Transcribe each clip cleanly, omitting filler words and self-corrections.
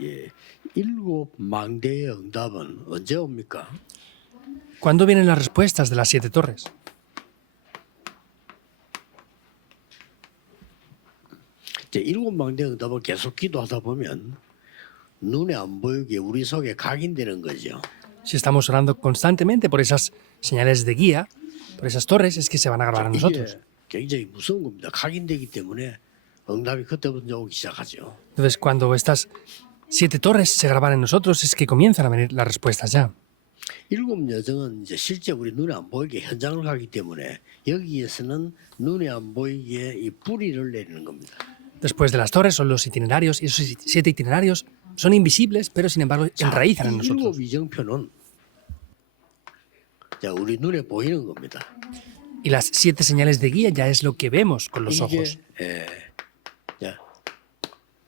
예, 일곱 망대의 응답은 언제 옵니까? ¿Cuándo vienen las respuestas de las 7 torres? 이제 일곱 망대의 응답을 계속 기도하다 보면 눈에 안 보이게 우리 속에 각인되는 거죠. Si estamos orando constantemente por esas señales de guía, por esas torres, es que se van a grabar a nosotros. 이게 굉장히 무서운 겁니다. 각인되기 때문에 응답이 그때부터 오기 시작하죠. Entonces, cuando estas 7 torres se graban en nosotros, es que comienzan a venir las respuestas ya. 일곱 여정은 이제 실제 우리 눈에 안 보이게 현장을 가기 때문에 여기에서는 눈에 안 보이게 이 뿌리를 내리는 겁니다. Después de las torres son los itinerarios, y esos 7 itinerarios son invisibles, pero sin embargo enraizan en 이 일곱 nosotros. 이정표는 자, 우리 눈에 보이는 겁니다. Y las 7 señales de guía ya es lo que vemos con los 이게 ojos. 자,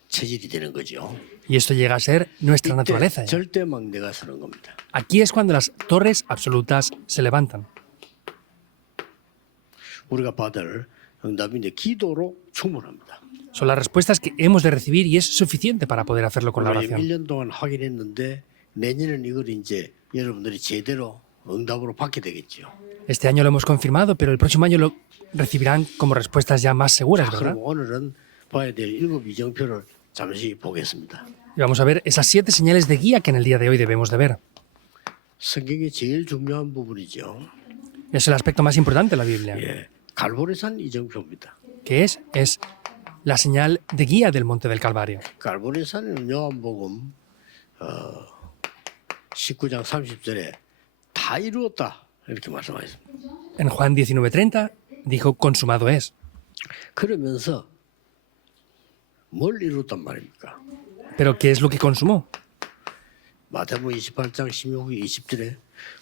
체질이 되는 거죠. Y esto llega a ser nuestra 이때 naturaleza. ya. 절대망대가 서는 겁니다. Aquí es cuando las torres absolutas se levantan. 우리가 받을 응답인데 기도로 충분합니다. Son las respuestas que hemos de recibir y es suficiente para poder hacerlo con la 오늘 oración. 1년 동안 확인했는데 내년엔 이걸 이제 여러분들이 제대로 응답으로 받게 되겠죠. Este año lo hemos confirmado, pero el próximo año lo recibirán como respuestas ya más seguras, 자, ¿verdad? 그럼 오늘은 봐야 될 일곱 이정표를 잠시 보겠습니다. Y vamos a ver esas 7 señales de guía que en el día de hoy debemos de ver. 성경의 제일 중요한 부분이죠. Es el aspecto más importante de la Biblia. 예, 갈보리산 이정표입니다. Que es la señal de guía del Monte del Calvario. 갈보리산은 요한복음 19장 30절에 다 이루었다 이렇게 말씀하셨습니다. En Juan 19:30 dijo, consumado es. 그러면서 뭘 이뤘단 말입니까? Pero ¿qué es lo que consumó? 마태복음 28장 16, 20절에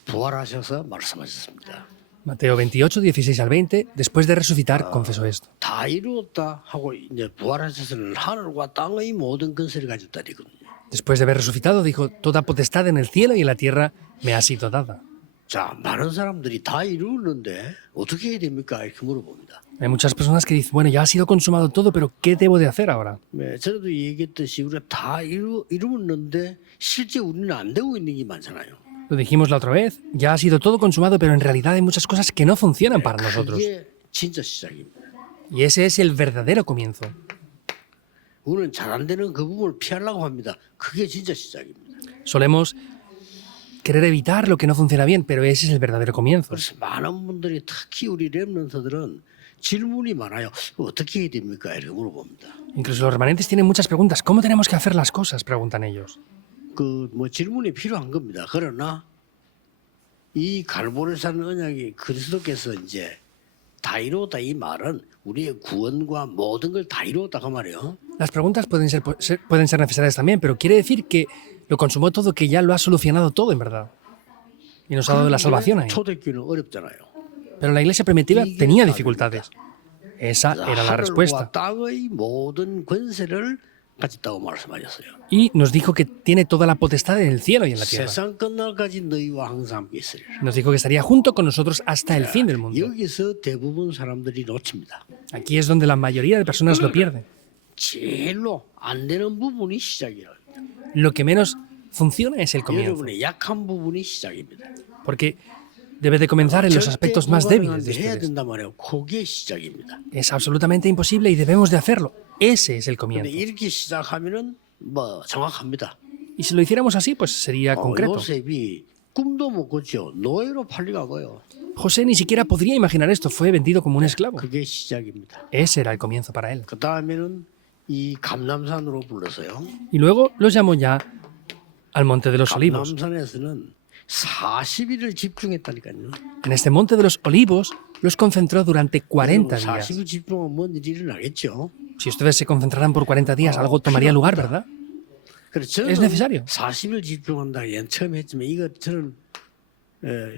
부활하셔서 말씀하셨습니다. Mateo 28, 16 al 20, después de resucitar, confesó esto. 다 이루었다 하고 이제 부활하셔서는 하늘과 땅의 모든 근세를 가졌다 이거든요. Después de haber resucitado, dijo, toda potestad en el cielo y en la tierra me ha sido dada. 자, 많은 사람들이 다 이루었는데 어떻게 해야 됩니까? 이렇게 물어봅니다. Hay muchas personas que dicen, bueno, ya ha sido consumado todo, pero ¿qué debo de hacer ahora? 네, 전에도 얘기했듯이 우리가 다 이루었는데 실제 우리는 안 되고 있는 게 많잖아요. Lo dijimos la otra vez, ya ha sido todo consumado, pero en realidad hay muchas cosas que no funcionan para nosotros. 그게 진짜 시작입니다. Y ese es el verdadero comienzo. 우리는 잘 안 되는 그 부분을 피하려고 합니다. 그게 진짜 시작입니다. Solemos querer evitar lo que no funciona bien, pero ese es el verdadero comienzo. 그래서 많은 분들이 특히 우리 렘넌트들은 질문이 많아요. 어떻게 해야 됩니까? 이렇게 물어봅니다. Incluso los remanentes tienen muchas preguntas. ¿Cómo tenemos que hacer las cosas? Preguntan ellos. 그 뭐 질문이 필요한 겁니다. 그러나 이 갈보리산 언약이 그리스도께서 이제 다 이루었다 이 말은 우리의 구원과 모든 걸 다 이루었다 그 말이에요. Las preguntas pueden ser necesarias también, pero quiere decir que lo consumó todo, que ya lo ha solucionado todo en verdad. Y nos ha dado la salvación ahí. 초대교회는 어렵잖아요. Pero la iglesia primitiva tenía dificultades. Esa era la 하늘과 respuesta. 땅의 모든 권세를 가졌다고 말씀하셨어요. Y nos dijo que tiene toda la potestad en el cielo y en la tierra. 세상 끝날까지 너희와 항상 함께 있으리라. Nos dijo que estaría junto con nosotros hasta el fin del mundo. 여기서 대부분 사람들이 놓칩니다. Aquí es donde la mayoría de personas lo pierden. 제일로 안 되는 부분이 시작이에요. Lo que menos funciona es el comienzo. 여러분의 약한 부분이 시작입니다. Porque debe de comenzar en los aspectos más débiles de 해야 ustedes. 된단 말이에요. 그게 시작입니다. Es absolutamente imposible y debemos de hacerlo. Ese es el 근데 comienzo. 이렇게 시작하면은 뭐 정확합니다. Y si lo hiciéramos así, pues sería concreto. 요셉이 꿈도 못 꿨죠. 노예로 팔려가고요. José ni siquiera podría imaginar esto. Fue vendido como un esclavo. 그게 시작입니다. Ese era el comienzo para él. 그 다음에는 이 감남산으로 불러서요. Y luego los llamó ya al Monte de los Olivos. 감남산에서는 40일을 집중했다니까요. En este Monte de los Olivos los concentró durante 40 días. 40일 집중하면 뭔 일이 일어나겠죠. Si ustedes se concentraran por 40 días, algo tomaría lugar, ¿verdad? 그래서 Es necesario. 40일 집중한다. 처음 했지만 이거 저는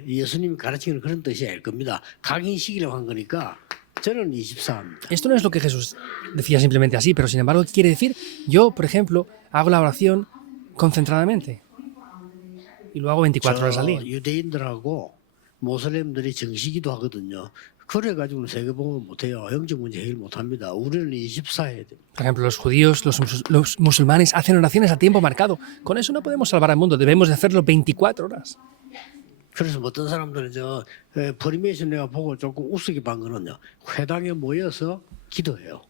예수님이 가르치는 그런 뜻이 아닐 겁니다. 각인시키려고 한 거니까 저는 24입니다. Esto no es lo que Jesús decía simplemente así, pero sin embargo, ¿qué quiere decir? Yo, por ejemplo, hago la oración concentradamente y lo hago 24 horas al día. 유대인들하고 모슬렘들이 정시기도 하거든요. 그래가지고는 세계복음을 못해요. 영적 문제 해결 못합니다. 우리는 24 해야 됩니다. Por ejemplo, los judíos, los musulmanes hacen oraciones a tiempo marcado. Con eso no podemos salvar al mundo, debemos de hacerlo 24 horas. 그래서 어떤 사람들은 버리메이션 내가 보고 조금 우습게 본 거는요. 회당에 모여서 기도해요.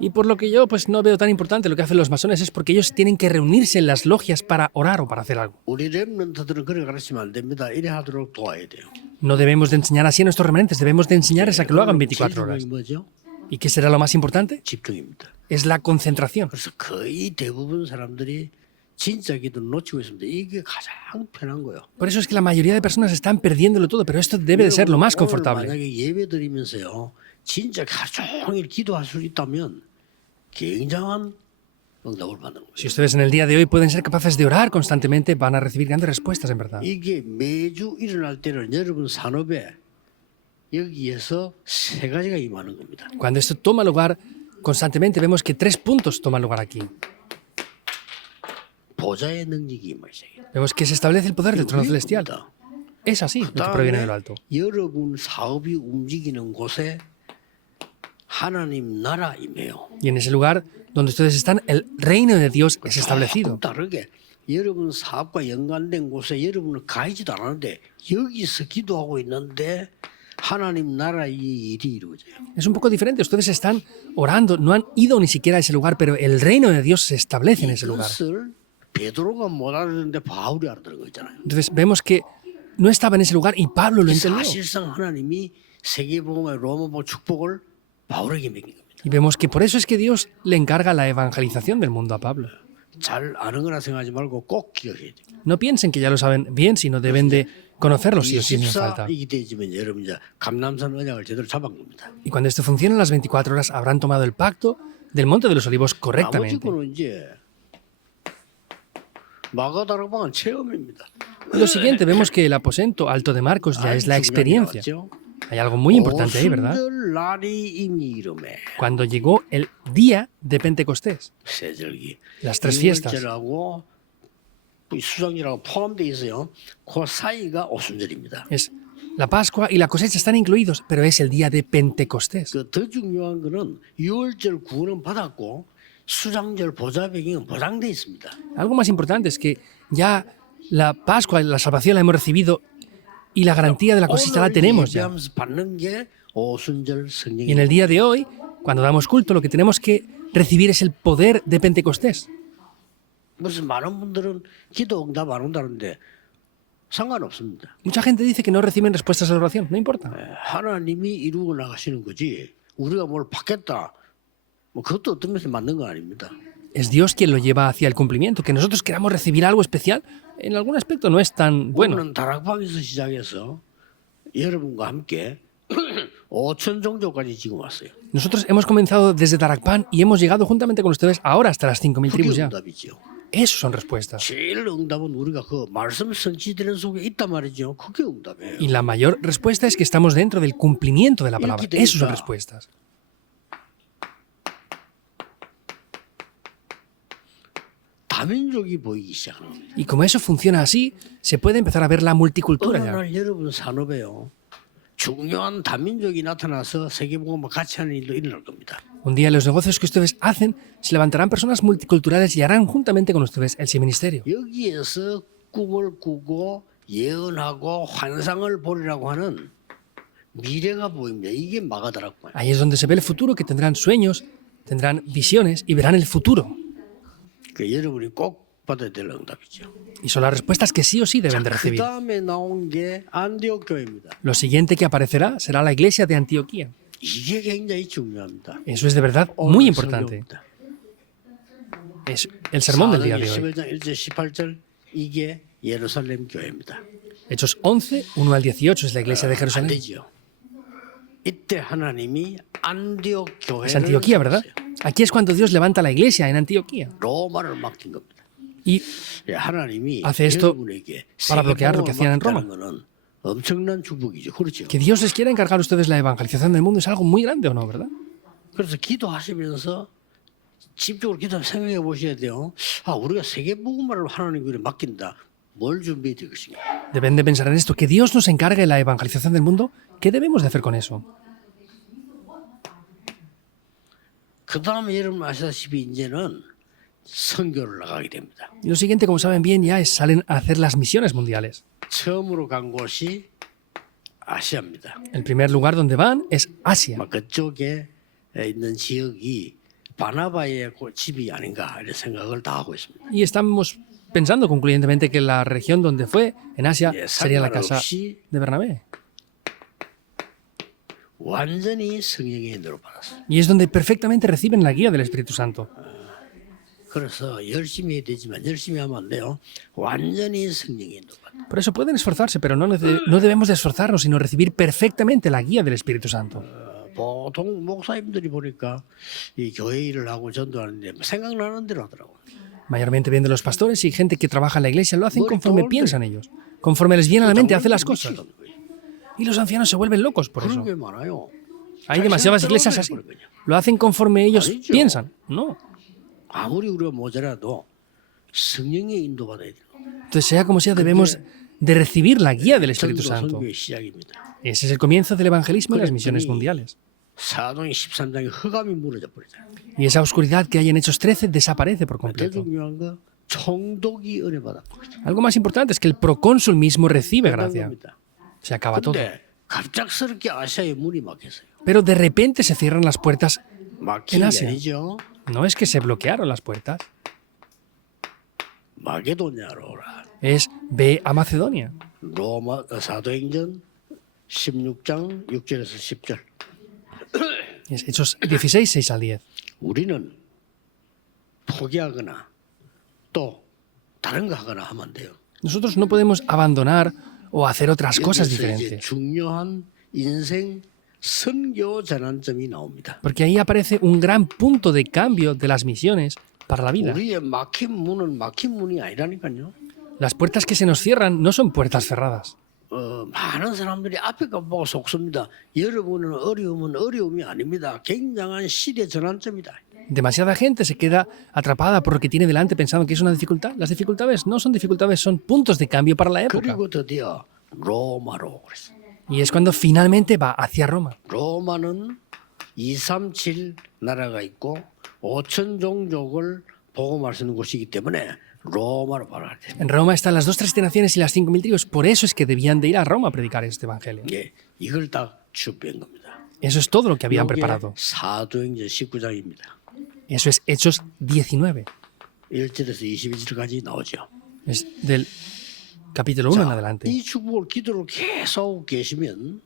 Y por lo que yo pues no veo tan importante lo que hacen los masones es porque ellos tienen que reunirse en las logias para orar o para hacer algo. 우리 렘넌트들은 그래 가르치면 안 됩니다. 이래 하도록 도와야 돼요. No debemos de enseñar así a nuestros remanentes, debemos de enseñarles a que lo hagan 24 horas. 뭐죠? ¿Y qué será lo más importante? 집중입니다. Es la concentración. 그래서 거의 대부분 사람들이 진짜 기도를 놓치고 있습니다. 이게 가장 편한 거예요. Por eso es que la mayoría de personas están perdiéndolo todo, pero esto debe de ser lo más 오늘 confortable. 만약에 예배 드리면서요. 진짜 하루 종일 기도할 수 있다면 굉장한 응답을 받는 거예요. Si ustedes en el día de hoy pueden ser capaces de orar constantemente, van a recibir grandes respuestas en verdad. 이게 매주 일어날 때는 여러분 산업에 여기에서 세 가지가 임하는 겁니다. Cuando esto toma lugar constantemente, vemos que 3 puntos toman lugar aquí. 보좌의 능력이 임하죠. Vemos que se establece el poder del trono celestial. Es así lo que proviene de lo alto. 여러분 사업이 움직이는 곳에 하나님 나라 임해요. Y en ese lugar donde ustedes están, el reino de Dios es establecido. 조금 다르게 여러분 사업과 연관된 곳에 여러분은 가지도 않았는데 여기서 기도하고 있는데 하나님 나라의 일이 이루어져요. Es un poco diferente. Ustedes están orando, no han ido ni siquiera a ese lugar, pero el reino de Dios se establece en ese lugar. 이것을 베드로가 못 알아듣는데 바울이 알아들은 거 있잖아요. Entonces vemos que no estaba en ese lugar y Pablo lo entendió. 사실상 하나님이 세계복음의 로마복 축복을 바울에게 맡긴 겁니다. Y vemos que por eso es que Dios le encarga la evangelización del mundo a Pablo. 잘 아는 거라 생각하지 말고 꼭 기억해야 돼요. No piensen que ya lo saben bien, sino deben de conocerlo si o sí hacen falta. 24이 되지만 여러분 이제 감남산 언약을 제대로 잡은 겁니다. Y cuando esto funcione, las 24 horas habrán tomado el pacto del Monte de los Olivos correctamente. 나머지는 이제 마가다락방은 체험입니다. Lo siguiente, vemos que el aposento alto de Marcos ya es la experiencia. Hay algo muy importante ahí, ¿verdad? 오순절 날이 이미 이름에 Cuando llegó el día de Pentecostés, 세절기 las 3 fiestas, 이월절하고 수장절하고 포함되어 있어요. 그 사이가 오순절입니다. es la Pascua y la cosecha están incluidos, pero es el día de Pentecostés. 더 중요한 거는 유월절 구원은 받았고 수장절 보좌 배경은 보장돼 있습니다. Algo más importante es que ya la Pascua, la salvación la hemos recibido y la garantía de la cosecha la tenemos ya. 예배하면서 받는 게 오순절 성령입니다. Y en el día de hoy, cuando damos culto, lo que tenemos que recibir es el poder de Pentecostés. 무슨 많은 분들은 기도 응답 안 온다는데 상관없습니다. Mucha gente dice que no reciben respuestas a la oración, no importa. 하나님이 이루고 나가시는 거지 우리가 뭘 받겠다 뭐 그것도 어떤 면에서 맞는 거 아닙니다. Es Dios quien lo lleva hacia el cumplimiento. Que nosotros queramos recibir algo especial, en algún aspecto no es tan bueno. 우리는 다락방에서 시작해서 여러분과 함께 5천 종족까지 지금 왔어요. Nosotros hemos comenzado desde Tarakpan y hemos llegado juntamente con ustedes ahora hasta las 5.000 그게 tribus ya. 응답이죠. Eso son respuestas. 제일 응답은 우리가 그 말씀 성취되는 속에 있단 말이죠. 그게 응답이에요. Y la mayor respuesta es que estamos dentro del cumplimiento de la palabra. Eso son respuestas. 다민족이 보이기 시작하는 거예요. Y como eso funciona así, se puede empezar a ver la 어느 multicultura ya. 날 여러분 산업에요. 중요한 다민족이 나타나서 세계복음을 같이 하는 일도 일어날 겁니다. Un día en los negocios que ustedes hacen, se levantarán personas multiculturales y harán juntamente con ustedes el ministerio. 여기에서 꿈을 꾸고 예언하고 환상을 보리라고 하는 미래가 보입니다. 이게 마가다락방. Ahí es donde se ve el futuro, que tendrán sueños, tendrán visiones y verán el futuro. 그 여러분이 꼭 받아야 될 응답이죠. Y son las respuestas que sí o sí deben de 그 recibir. 다음에 나온 게 안디옥 교회입니다. Lo siguiente que aparecerá será la iglesia de Antioquía. 이게 굉장히 중요합니다. Eso es de verdad muy importante. Es el sermón del día de hoy. 11장 1절 18절 이게 예루살렘 교회입니다. Hechos 11, 1 al 18 es la iglesia de 안 Jerusalén. 되죠. 이때 하나님이 안디옥 Es 교회를 Antioquía, ¿verdad? 세웠어요. Aquí es cuando Dios levanta la iglesia en Antioquía. 로마를 맡긴 겁니다. Y 예, 하나님이 Hace esto 여러분에게 para bloquear lo que hacían en Roma. 맡겼다는 거는 엄청난 축복이죠. 그렇죠. que Dios les quiera encargar a ustedes la evangelización del mundo es algo muy grande, ¿o no, verdad? 그래서 기도하시면서 집중으로 기도 생각해 보셔야 돼요. 아, 우리가 세계복음화를 하나님께 맡긴다. 뭘 준비해야 될 것인가? Deben de pensar en esto, que Dios nos encargue la evangelización del mundo. ¿Qué debemos de hacer con eso? 그 다음에 여러분 아시다시피 이제는 선교를 나가게 됩니다. Y lo siguiente, como saben bien, ya es salen a hacer las misiones mundiales. 처음으로 간 곳이 아시아입니다. El primer lugar donde van es Asia. 막 그쪽에 있는 지역이 바나바의 집이 아닌가 이런 생각을 다 하고 있습니다. Y estamos pensando concluyentemente que la región donde fue, en Asia, 예, sería la casa 상관없이 de Bernabé. 완전히 성령의 인도를 받았어요. Y es donde perfectamente reciben la guía del Espíritu Santo. 그래서 열심히 해야 되지만 열심히 하면 안 돼요. 완전히 성령의 인도 받아. Por eso pueden esforzarse, pero no debemos de esforzarnos, sino recibir perfectamente la guía del Espíritu Santo. 보통 목사님들이 보니까 이 교회 일을 하고 전도하는데 생각나는 대로 하더라고요. Mayormente viendo los pastores y gente que trabaja en la iglesia lo hacen conforme piensan ellos. Conforme les viene a la mente, hacen las cosas. Y los ancianos se vuelven locos por 그런 eso. 게 많아요. Hay demasiadas iglesias así. Lo hacen conforme ellos piensan. No. 아무리 우리가 모자라도 성령의 인도받아야 돼요. Entonces, sea como sea, debemos de recibir la guía del Espíritu 전도 Santo. 선교의 시작입니다. Ese es el comienzo del evangelismo y las misiones mundiales. 사도행 13장에 흑암이 무너져 버리잖아요. Y esa oscuridad que hay en Hechos 13 desaparece por 더 completo. 중요한 거 총독이 은혜 받았고 Algo más importante es que el procónsul mismo recibe gracia. 겁니다. Se acaba todo. 근데 갑작스럽게 아시아의 문이 막혔어요. Pero de repente se cierran las puertas. 막힌 게 아시아. 아니죠. No es que se bloquearon las puertas, 마게도냐로 오라. es ve a Macedonia. 로마 사도행전 16장 6절에서 10절. Es Hechos 16, 6 al 10. 우리는 포기하거나 또 다른 거 하거나 하면 안 돼요. Nosotros no podemos abandonar o hacer otras cosas 여기서 이제 diferentes. 중요한 인생 선교 전환점이 나옵니다. Porque ahí aparece un gran punto de cambio de las misiones para la vida. 우리의 막힌 문은 막힌 문이 아니라니까요. Las puertas que se nos cierran no son puertas cerradas. 많은 사람들이 앞에 거 보고 속습니다. 여러분은 어려움은 어려움이 아닙니다. 굉장한 시대 전환점이다. Demasiada gente se queda atrapada por lo que tiene delante pensando que es una dificultad. Las dificultades no son dificultades, son puntos de cambio para la época. 그리고 드디어 로마로 그랬어요. Y es cuando finalmente va hacia Roma. 로마는 237 나라가 있고 5천 종족을 복음할 수 있는 곳이기 때문에 로마로 바라야 돼요. En Roma están las 2 naciones y las 5.000 tribus. Por eso es que debían de ir a Roma a predicar este evangelio. 예, 이걸 딱 준비한 겁니다. Eso es todo lo que habían 이게 preparado. 사도행전 19장입니다. Eso es Hechos 19. 1절에서 21절까지 나오죠. Es del capítulo 1 en adelante. 이 축복을 기도를 계속 하고 계시면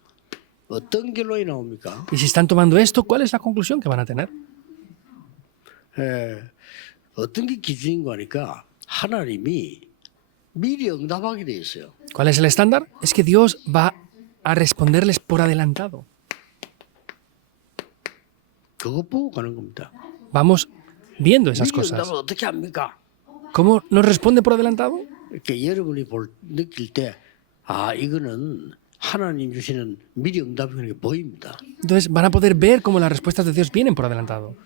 어떤 결론이 나옵니까? Y si están tomando esto, ¿cuál es la conclusión que van a tener? 어떤 게 기준인 거니까 하나님이 미리 응답하게 돼 있어요. ¿Cuál es el estándar? Es que Dios va a responderles por adelantado. 그것 보고 가는 겁니다. Vamos viendo esas 미리 cosas. 응답을 어떻게 합니까? ¿Cómo nos responde por adelantado? 이렇게 여러분이 느낄 때 이거는 하나님 주시는 미리 응답이 게 보입니다. Entonces van a poder ver cómo las respuestas de Dios vienen por adelantado.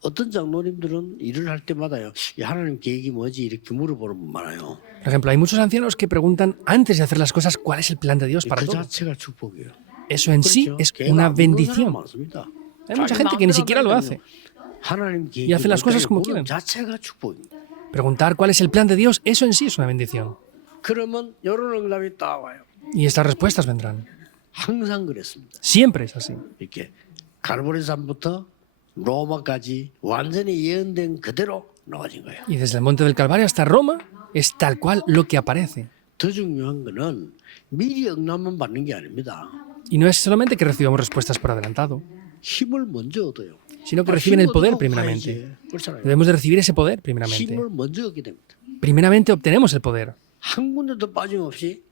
어떤 장로님들은 일을 할 때마다요. 이 하나님 계획이 뭐지 이렇게 물어보는 분 많아요. Por ejemplo, hay muchos ancianos que preguntan antes de hacer las cosas cuál es el plan de Dios para 그 todo. 자체가 축복이에요. Eso en sí 그렇죠? es 계획 una 안 묻는 사람 bendición. 많습니다. Hay mucha 자기 gente que ni 마음대로 siquiera lo 한다니까요. hace. 하나님 계획이 Y hace las cosas como 묻는 quieren. 자체가 축복입니다. Preguntar cuál es el plan de Dios, eso en sí es una bendición. 그러면 이런 응답이 딱 와요. Y estas respuestas vendrán. 항상 그랬습니다. Siempre es así. 이렇게 갈보리산부터 로마까지 완전히 예언된 그대로 나와진 거예요. Y desde el monte del Calvario hasta Roma es tal cual lo que aparece. 더 중요한 거는 미리 응답만 받는 게 아닙니다. Y no es solamente que recibamos respuestas por adelantado, 힘을 먼저 얻어요. sino que reciben el poder 힘 얻어 primeramente. 가야지. 그렇잖아요. Debemos de recibir ese poder primeramente. 힘을 먼저 얻게 됩니다. Primeramente obtenemos el poder. 한 군데도 빠짐없이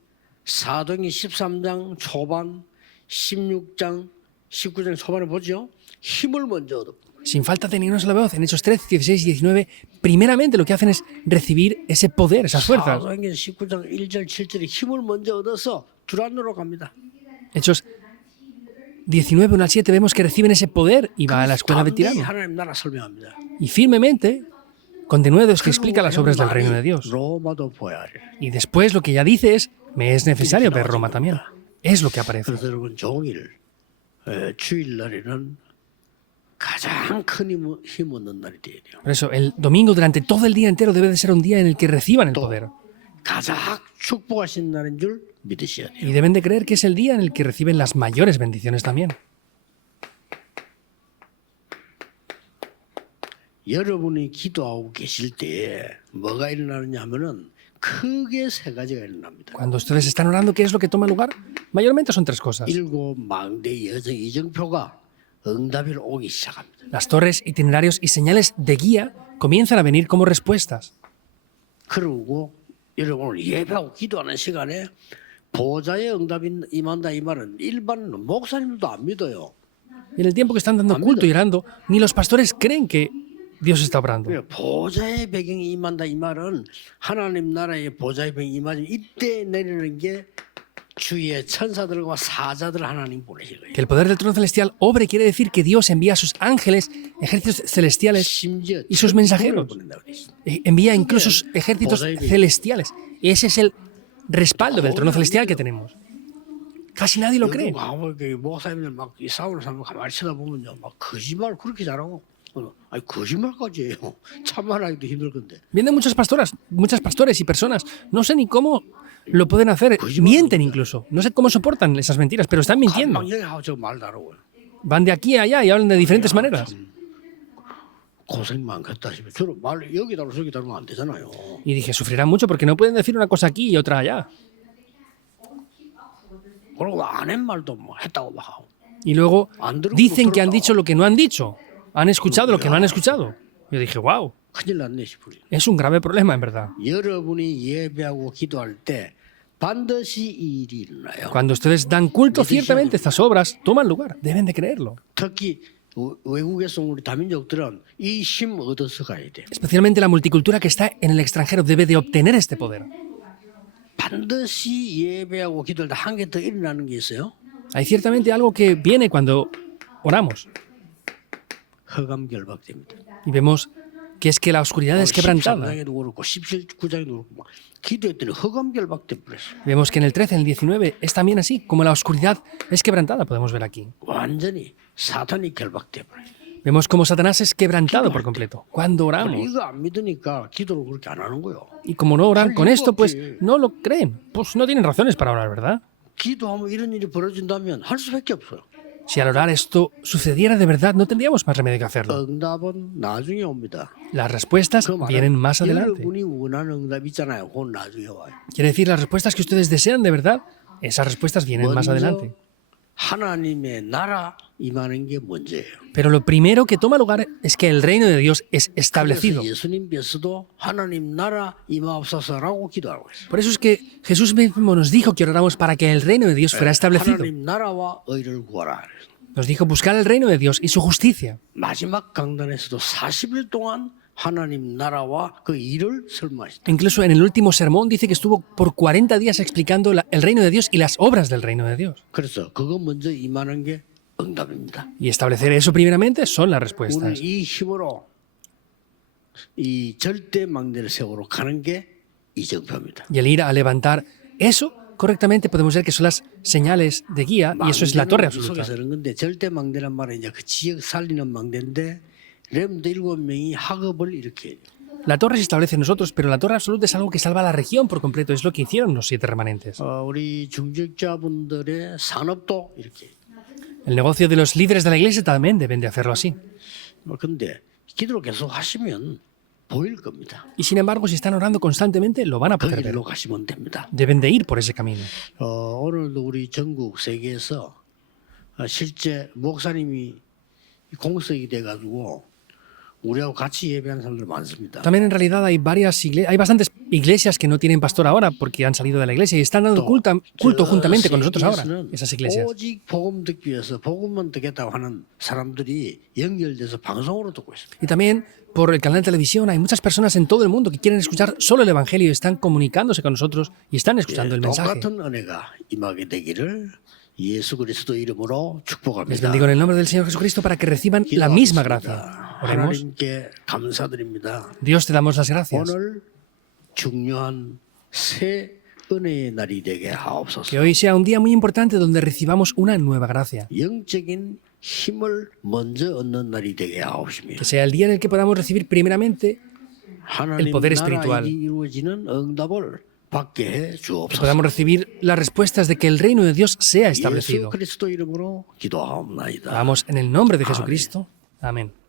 사도행전 13장 초반, 16장, 19장 초반에 보죠. 힘을 먼저 얻어. Sin falta de ninguna sola voz, en Hechos 13, 16 y 19, primeramente lo que hacen es recibir ese poder, esas fuerzas. 사도행전 19장 1절 7절에 힘을 먼저 얻어서 두란노로 갑니다. Hechos 19, 1 al 7, vemos que reciben ese poder y va a la escuela de 담대히 Tirano. 하나님 나라 설명합니다. Y firmemente, con denuedos que explica las obras del reino de Dios. 로마도 보아야 해. Y después lo que ya dice es, me es necesario ver Roma también. Es lo que aparece. 그래서 여러분 종일 주일날에는 가장 큰 힘 얻는 날이 돼야 돼요. Por eso, el domingo durante todo el día entero debe de ser un día en el que reciban el poder. 가장 축복하신 날인 줄 믿으셔야 돼요. Y deben de creer que es el día en el que reciben las mayores bendiciones también. 여러분이 기도하고 계실 때 뭐가 일어나느냐 하면은 크게 세 가지가 일어납니다. Cuando ustedes están orando, ¿qué es lo que toma lugar? Mayormente son tres cosas. 일곱 망대 이정표가 응답이 오기 시작합니다. Las torres, itinerarios y señales de guía comienzan a venir como respuestas. 그러고 여러분 오늘 예배하고 기도하는 시간에 보좌의 응답이 임한다 이 말은 일반 목사님들도 안 믿어요. Y en el tiempo que están dando culto y orando, ni los pastores creen que Dios está obrando. 보좌의 배경이 임한다 이 말은 하나님 나라의 보좌의 배경이 임하지 이때 내리는 게 주의 천사들과 사자들 하나님 보내신 거예요. Que el poder del trono celestial obre quiere decir que Dios envía a sus ángeles, ejércitos celestiales, 심지어 y sus mensajeros. 보낸다고 그랬어요. Envía incluso sus ejércitos celestiales. Y ese es el respaldo del trono celestial que tenemos. Casi nadie lo cree. 목사님들 막 싸우는 사람 가만히 쳐다보면요, 막 거짓말 그렇게 잘하고, 아니 거짓말까지 해요. 참말하기도 힘들 건데. Vienen muchas pastores y personas. No sé ni cómo lo pueden hacer. Mienten incluso. No sé cómo soportan esas mentiras, pero están mintiendo. 막 얘기하고 저 말 다르고요. Van de aquí a allá y hablan de diferentes maneras. 고생 많겠다 싶어. 저런 말 여기 다르고 저기 다르면 안 되잖아요. Y dije, sufrirán mucho porque no pueden decir una cosa aquí y otra allá. 그리고 안 한 말도 뭐 했다고 막 하고. Y luego dicen que han dicho lo que no han dicho. Han escuchado lo que no han escuchado. Yo dije, wow, 큰일 났네 싶어요. es un grave problema en verdad. 여러분이 예배하고 기도할 때 반드시 이 일이 일어나요. Cuando ustedes dan culto, ciertamente estas obras toman lugar. Deben de creerlo. 특히 외국에서 온 우리 다민족들은 이 힘 얻어서 가야 돼. Especialmente la multicultura que está en el extranjero debe de obtener este poder. 반드시 예배하고 기도할 때 한 개 더 일어나는 게 있어요. Hay ciertamente algo que viene cuando oramos 흑암결박됩니다. y vemos que es que la oscuridad es quebrantada. 13장에도 그렇고 17장에도 그렇고 막 기도했더니 흑암결박돼 버렸어. Vemos que en el 13, en el 19 es también así, como la oscuridad es quebrantada, podemos ver aquí. 완전히 사탄이 결박돼 버려. Vemos como Satanás es quebrantado por completo cuando oramos. 이거 안 믿으니까 기도를 그렇게 안 하는 거예요. Y como no oran con esto, pues no lo creen. Pues no tienen razones para orar, ¿verdad? 기도하면 이런 일이 벌어진다면 할 수밖에 없어요. Si al orar esto sucediera de verdad, no tendríamos más remedio que hacerlo. 응답은 나중에 옵니다. Las respuestas 그 vienen 말은 más adelante. 여러분이 원하는 응답 있잖아요. 그건 나중에 와요. Quiere decir, las respuestas que ustedes desean de verdad, esas respuestas vienen más 먼저 adelante. 하나님의 나라 임하는 게 먼저예요. Pero lo primero que toma lugar es que el reino de Dios es 그래서 establecido. 예수님께서도 하나님 나라 임하옵소서라고 기도하고 있어요. Por eso es que Jesús mismo nos dijo que oráramos para que el reino de Dios fuera establecido. 하나님 나라와 의를 구하라. Nos dijo buscar el reino de Dios y su justicia. 마지막 강단에서도 40일 동안 하나님 나라와 그 일을 설명하셨다. Incluso en el último sermón dice que estuvo por 40 días explicando el reino de Dios y las obras del reino de Dios. 그래서 그거 먼저 임하는 게 응답입니다. Y establecer eso primeramente son las 우리는 respuestas. 이 힘으로 이 절대 망대를 세우러 가는 게 이정표입니다. Y el ir a levantar eso correctamente podemos ver que son las señales de guía y eso es la torre absoluta. 속에서 그런 건데 절대 망대란 말은 이제 그 지역 살리는 망대인데 렘드 7명이 학업을 이렇게 해요. La torre se establece en nosotros, pero la torre absoluta es algo que salva a la región por completo. Es lo que hicieron los 7 remanentes. 우리 중직자분들의 산업도 이렇게 해요. El negocio de los líderes de la iglesia también deben de hacerlo así. 근데 기도를 계속 하시면 보일 겁니다. Y sin embargo, si están orando constantemente, lo van a 그 poder ver. 길로 가시면 됩니다. Deben de ir por ese camino. 오늘도 우리 전국 세계에서 실제 목사님이 공석이 돼가지고 우리하고 같이 예배하는 사람들 많습니다. También en realidad hay bastantes iglesias que no tienen pastor ahora porque han salido de la iglesia y están dando culto juntamente con nosotros ahora, esas iglesias. 오직 복음 듣기 위해서 복음만 듣겠다고 하는 사람들이 연결돼서 방송으로 듣고 있습니다. Y también por el canal de televisión hay muchas personas en todo el mundo que quieren escuchar solo el evangelio y están comunicándose con nosotros y están escuchando el mensaje. 똑같은 은혜가 임하게 되기를 예수 그리스도 이름으로 Les 축복합니다. bendigo en el nombre del Señor Jesucristo para que reciban la misma gracia. Oremos. 하나님께 감사드립니다. Dios, te damos las gracias. 오늘 중요한 새 은혜의 날이 되게 하옵소서. Que hoy sea un día muy importante donde recibamos una nueva gracia. 영적인 힘을 먼저 얻는 날이 되게 하옵시며 Que sea el día en el que podamos recibir primeramente 하나님 poder 나라 espiritual. 일이 이루어지는 응답을 받게 해 que 주옵소서. podamos recibir las respuestas de que el reino de Dios sea 예수 establecido. 그리스도 이름으로 기도하옵나이다. Vamos en el nombre de Jesucristo. Amén.